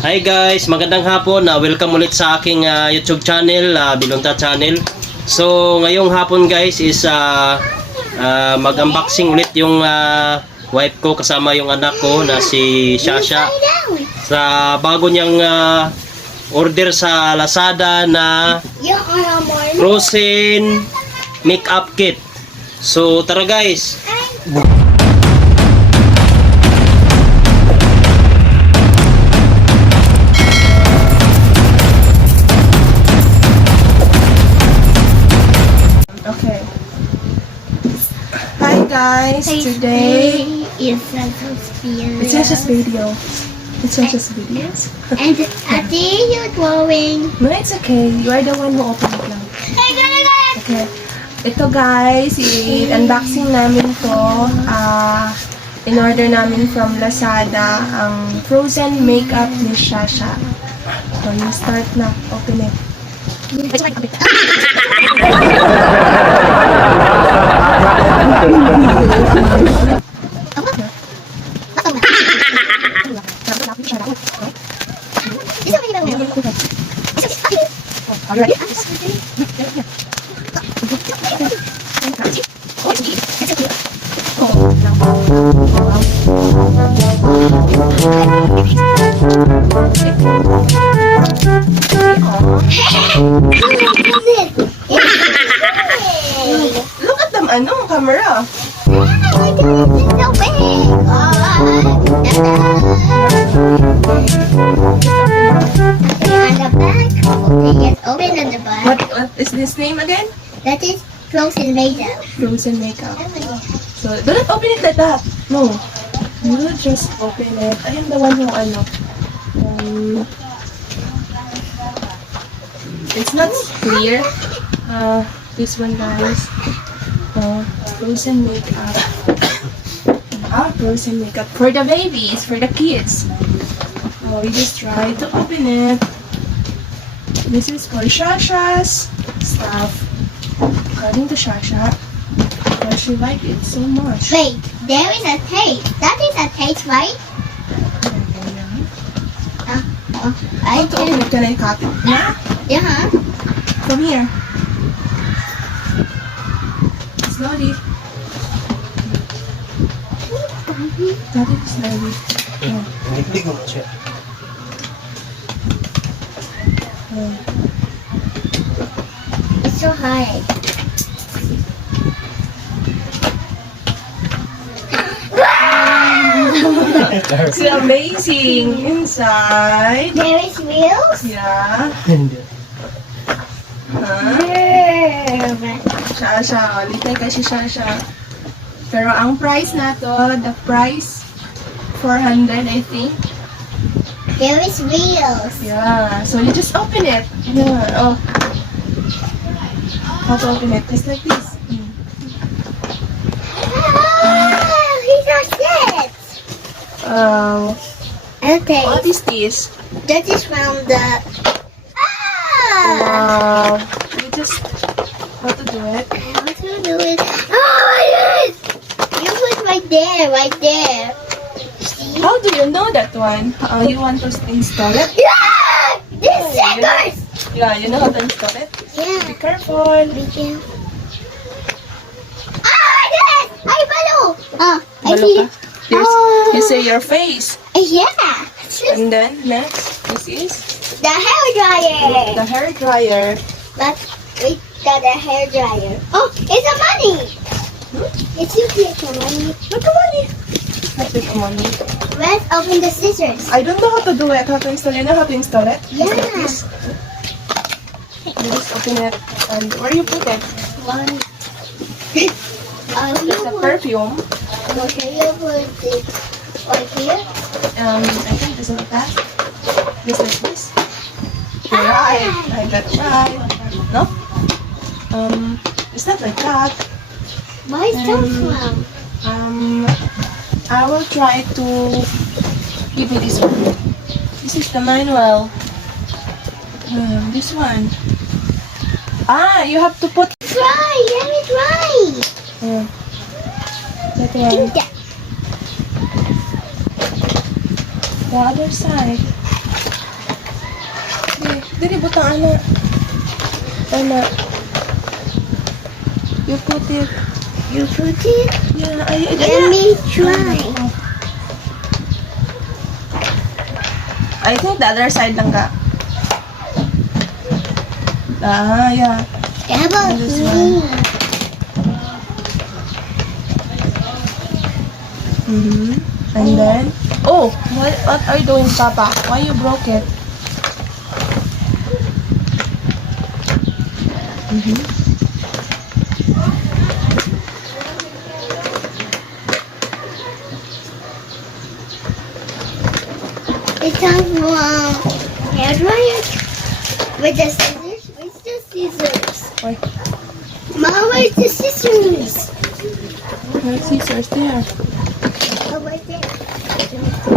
Hi guys, magandang hapon. Welcome ulit sa aking YouTube channel, VILONTA CHANNEL. So, ngayong hapon guys is mag-unboxing ulit yung wife ko kasama yung anak ko na si Sha2x. Sa bago niyang order sa Lazada na Frozen makeup kit. So, tara guys. Okay. Hi guys, today is Sha2x video. it's Sha2x video. It's Sha2x videos. And I think you're drawing. No, it's okay. You are the one who opened it lang. Okay. Ito guys, i-unboxing namin to. In-order namin from Lazada ang Frozen makeup ni Sha2x. So, you start na. Open it. Are you ready? Look at them, camera. Open on the back. What is this name again? That is Frozen makeup. Frozen makeup. So, don't open it like that. No. You will just open it. I am the one who it's not clear. This one guys. Frozen makeup. Frozen makeup for the babies, for the kids. We just try to open it. This is for Sha2x's stuff. According to Sha2x, because she liked it so much. Wait, there is a tape. That is a tape, right? How to open it? Can I cut it? Yeah. From here. Slowly. That is slowly. It's so hard. It's amazing. Inside. There is wheels. Yeah. Sha2x. Litay kasi Sha2x. Pero ang price na to, the price, 400 I think. There is wheels. Yeah. So you just open it. Yeah. Oh. How to open it? Just like this. He's not dead. Okay. What is this? That is from the. You just how to do it? How to do it? Oh, yes! You put right there. See? How do you know that one? You want to install it? Yeah! This stickers! Yeah, you know how to install it? Yeah. Be careful. Be careful. Yes! Ay, balo! I Balo see. ka? You say your face. Yeah. And then next, this is The hair dryer. the hair dryer. But we got a hair dryer. Oh, it's a money. It's you get the money. Look at money. Let's take money. Let's open the scissors. I don't know how to do it. How to install it? You know how to install it? Yeah. Just like this. You just open it. And where you put it? One. It's a perfume. Okay, you put it right here. I think this is like that. Just like this. Right. I got right. No? It's not like that. Where is that from? I will try to give you this one. This is the manual. This one. You have to put. Try, let me try. That one. The other side. Dili butang ana. Ana. You put it. You put it? Yeah, Let me try. I think the other side lang ka. Yeah. How about This me? And then, oh, what are you doing, Papa? Why you broke it? It's time for hair dryer with the scissors. Where's the scissors? Why? Mom, where's the scissors? Where's scissors there? Oh, right there.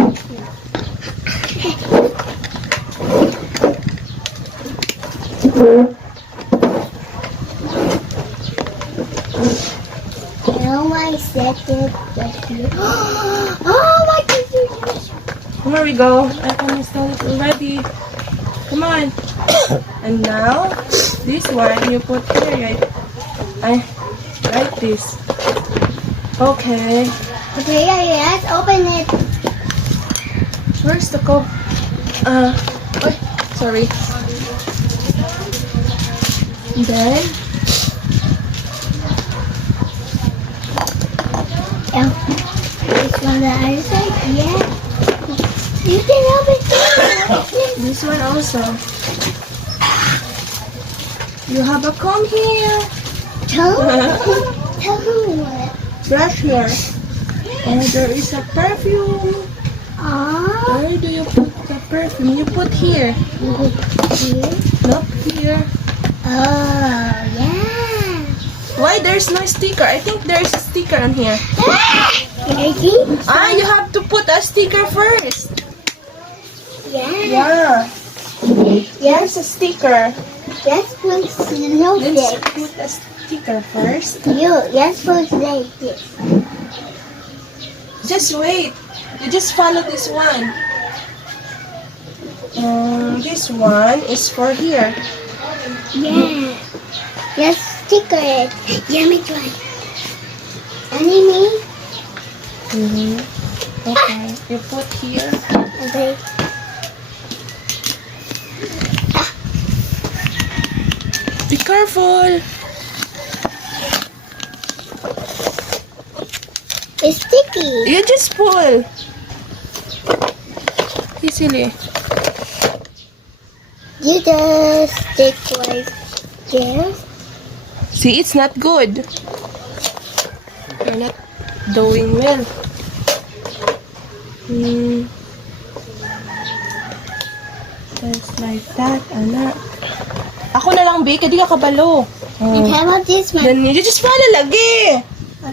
Now I set it right here. Oh my goodness! Here we go. I can install it already. Come on. And now, this one you put here, right? Like this. Okay. Okay, yeah, let's open it. Where's the cup? Sorry. And then, This one the other side? Yeah. You can open it. this one also. You have a comb here. Tell me what. Brush here. And there is a perfume. Ah. Where do you put the perfume? You put here. Here. Not here. Oh, yeah. Why there's no sticker? I think there's a sticker on here. Ready? You have to put a sticker first. Yeah. Yeah. There's a sticker. Let's put snow Let's flakes. put a sticker first. Let's put like this. Just wait. You just follow this one. This one is for here. Yeah. Let's sticker it. Yeah, me try. Anime? Okay. You put here. Okay. Be careful. It's sticky. You just pull. Easily. You just stick like this. See, it's not good. You're not doing well. Just like that, anak. Ako na lang, Bake. Di ka kabalo. And how about this one? Then, you just follow lagi.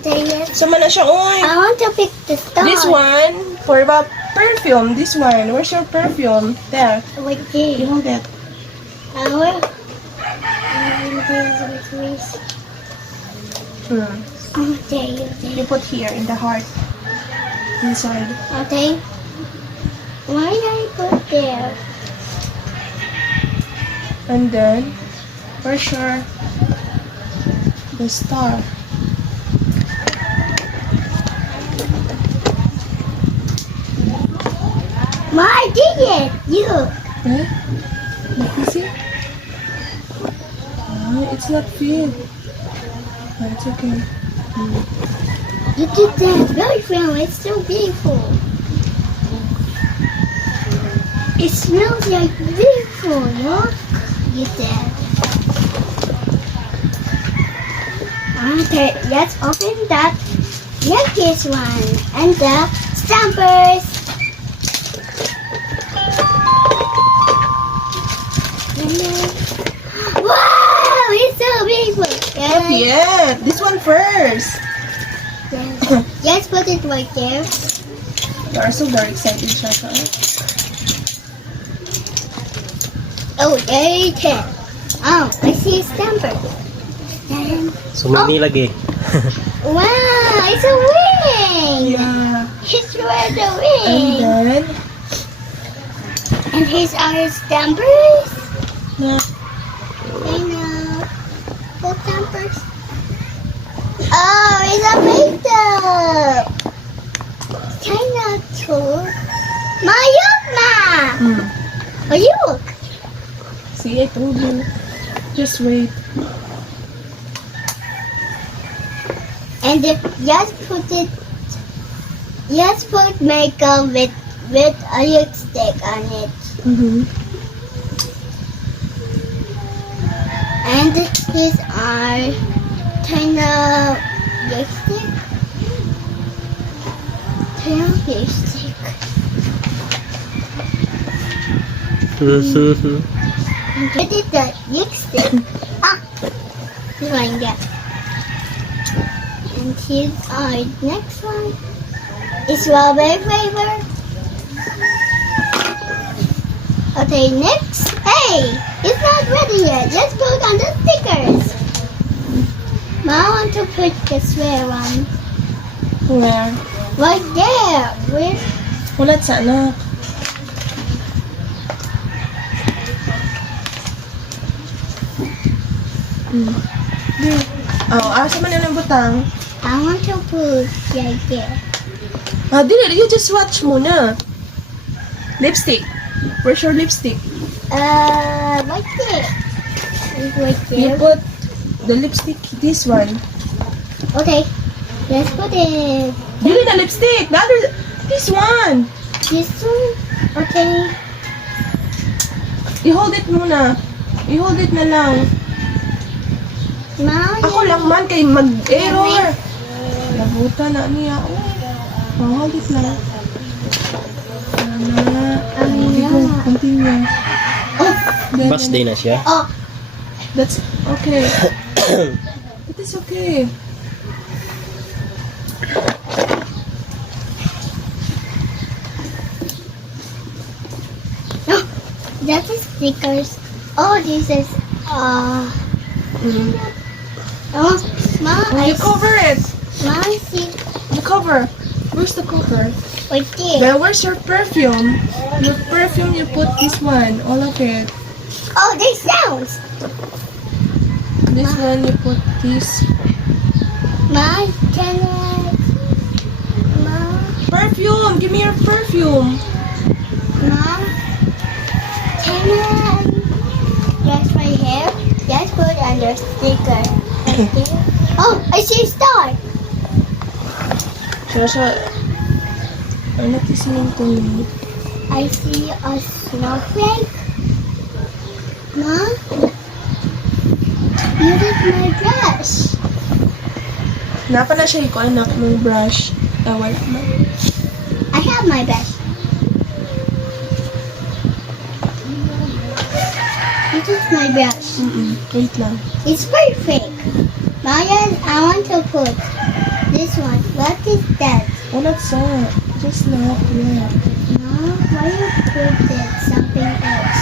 Okay, yes. Sama na siya, oy. I want to pick the star. This one, for the perfume. This one. Where's your perfume? There. Wait, You there. hold it. Our. Oh, there. You put here, in the heart. Inside. Okay. Why did I put there? And then, for sure, the star. Ma, I did it. You. Eh? Let me see. It's not filled. Oh, it's okay. You did that very well. It's so beautiful. It smells like beautiful. Look. You did. Okay, let's open that. Like this one. And the stampers. Wow, it's so beautiful. Yeah, this one first. Let's put it right there. You are so very excited, Sha2x. Oh, there it is. Oh, I see a stamper. So may nilagay. Wow, it's a wing. Yeah. It's where the And wing. then, And here's our stampers. Na. China. Put down first. Oh, it's a makeup. China too. Mayok na. Mayok. See, I told you. Just wait. And just put it. Just put makeup with a lipstick on it. And his are China lipstick. China lipstick. What is the lipstick? This one, yeah. And here's our next one. It's strawberry flavor. Okay, next. Hey, it's not ready yet. Let's put on the stickers. Mom, I want to put the square one. Where? Right there. Where? Wala sa anak. Oh, asa man yan ang butang? I want to put right there. Dili, you just watch muna. Lipstick. Where's your lipstick? Right there. It's right You there. put the lipstick, this one. Okay, let's put it. Dili na lipstick. The other, this one. This one. Okay. I-hold it muna. I-hold it na lang. Mom, Ako lang man kay mag-error. Nabuta na niya. Oh, hold it lang. Sige, go. Continue. Bus day na siya. Oh, That's okay. It is okay. that's the stickers. Oh, this is Oh, Mom, You cover it. Mom, see The cover. Where's the cover? right there. Then where's your perfume? Your perfume, you put this one. All of it. Oh, they sounds. This one, you put this. Mom, can I? Mom, Perfume! Give me your perfume. Mom, can I? That's right here. Just put under sticker. Right there. Oh, I see a star. Shasha, I'm not listening to me. I see a snowflake. Mom, you did my brush. Napa na siya ko anak ng brush. Wipe mo. I have my brush. This is my brush. Wait lang. It's perfect. Maya, I want to put this one. What is that? Wala sa. Just not yet. Mom, why you put it something else?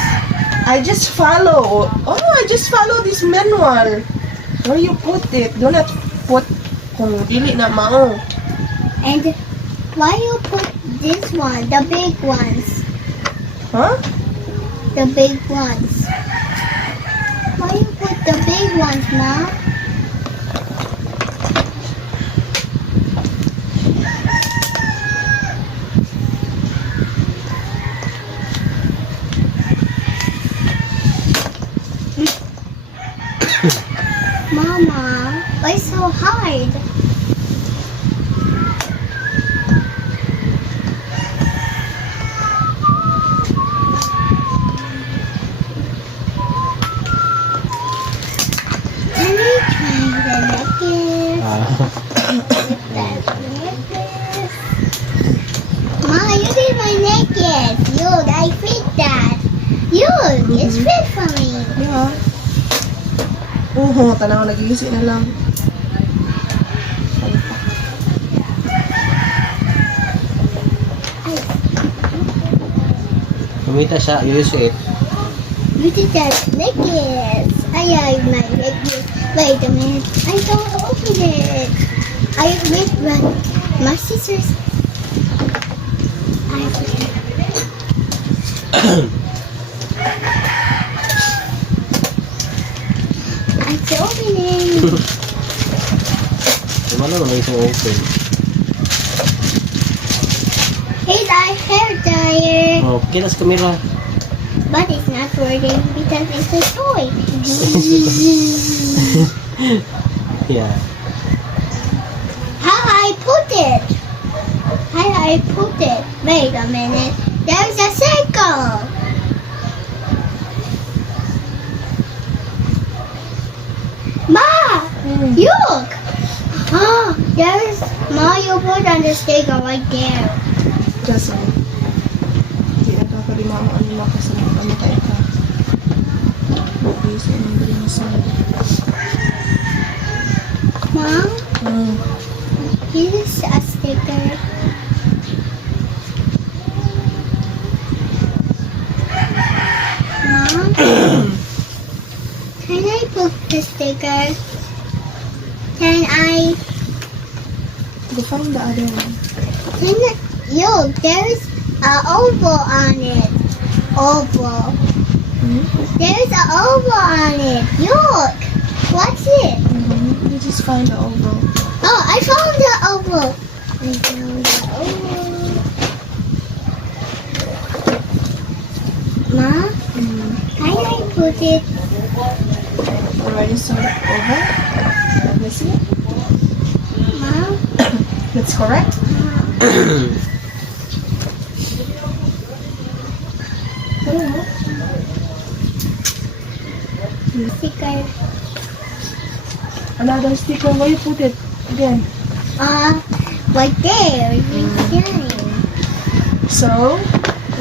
I just follow. Oh, I just follow this manual. Where you put it. Do not put kung dili na mao. And why you put this one, the big ones? Huh? The big ones. Why you put the big ones, Mom? Mama, why so hard? Can we try the necklace? That necklace? Ma, you did my necklace. Look, I fit that. Look, it's fit for me. Yeah. Tanaw, nag-iisi na lang. Kumita siya, use it. You did that necklace. I like my necklace. Wait a minute. I don't open it. I wait, but my sisters. I opening. Mana naman isang open. Hey, that hair dryer. Okay, nas kamera. But it's not working because it's a toy. Yeah. How I put it? How I put it? Wait a minute. There's a circle. Ma, look. Oh, there's Mario put on the sticker right there. Just one. Hindi na ka rin ano kasi ano ka ika. Obvious and green side. Mom, here's a sticker. Mom, can I put the sticker? Can I? Go find the other one. Can I? Look, there's an oval on it. Oval. There's an oval on it. Look. What's it? You just find the oval. Oh, I found the oval. I found the oval. Ma, can I put it? Already saw the oval? Let's see. Ma, That's correct. sticker. Another sticker. Where you put it? Again. Right there. So,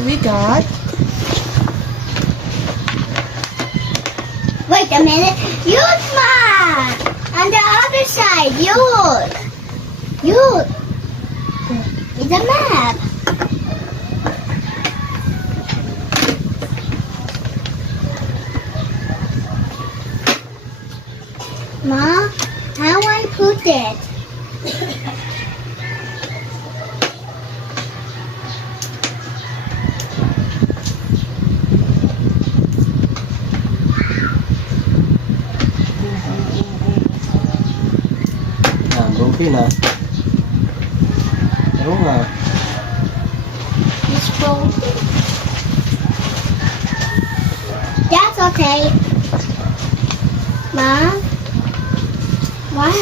we got Wait a minute. Look, Ma! On the other side, look. Look. It's a map. Ma, how I put it? Broken na. Ano nga? It's broken. That's okay. Ma, why?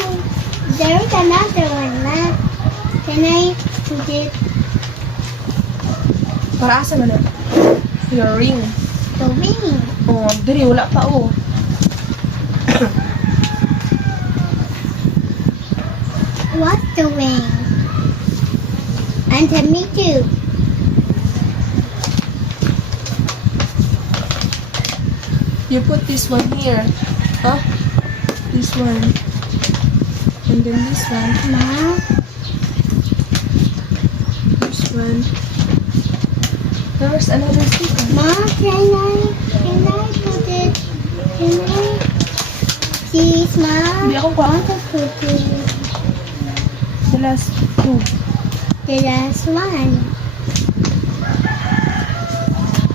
There's another one, Ma. Can I put it? para asa man na? Your ring. The ring. Oh, diri wala pa oh. What's the ring? And to me too. You put this one here. Huh? This one. And then this one. Ma, This one. There's another sticker. Ma, can I put it? Can I? Please, Ma. Hindi ako I want to put it. The last two. The last one.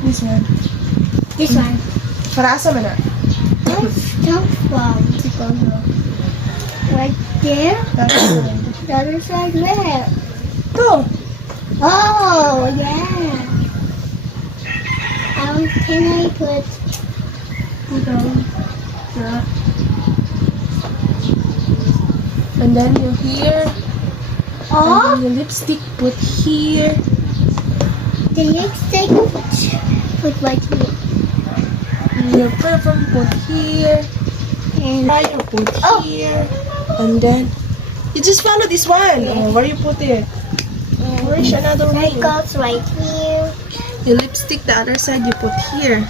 This one. This one. Para asa man na? Let's come from. Right there. That one. The other side where? Ito. Oh, yeah. Can I put? Ito. Yeah. And then you here. Oh, And then your lipstick put here. the lipstick. Put right here. And your perfume put here. And Primer put Oh. here. And then you just follow this one. Oh, where you put it? Where's another ring? circles right here. Your lipstick, the other side you put here.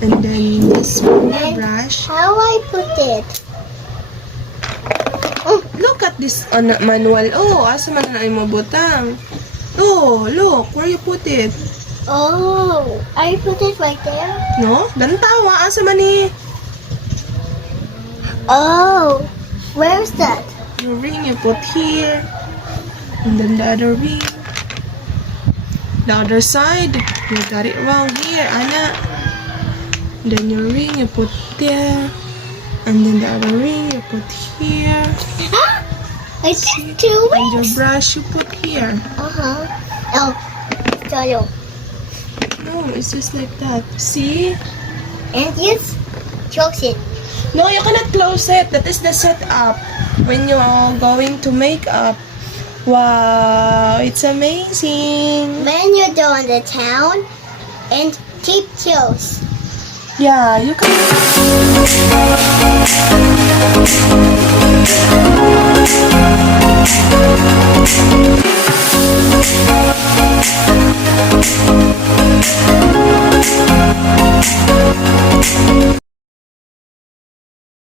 And then this one, your And brush. how I put it? Oh, look at this manual. Oh, asa man na mo butang. Oh, look where you put it. Oh, I put it right there. No? Dantawa, asa man ni? Oh, where's that? Your ring you put here. And then the other ring. The other side, you got it wrong here, Anna. Then your ring you put there. And then the other ring you put here. I just two And your wings. brush you put here. Oh, sorry. No, it's just like that. See? And yes, close it. No, you cannot close it. That is the setup. When you're going to make up. Wow, it's amazing. When you're done the town and keep close. Yeah, you can.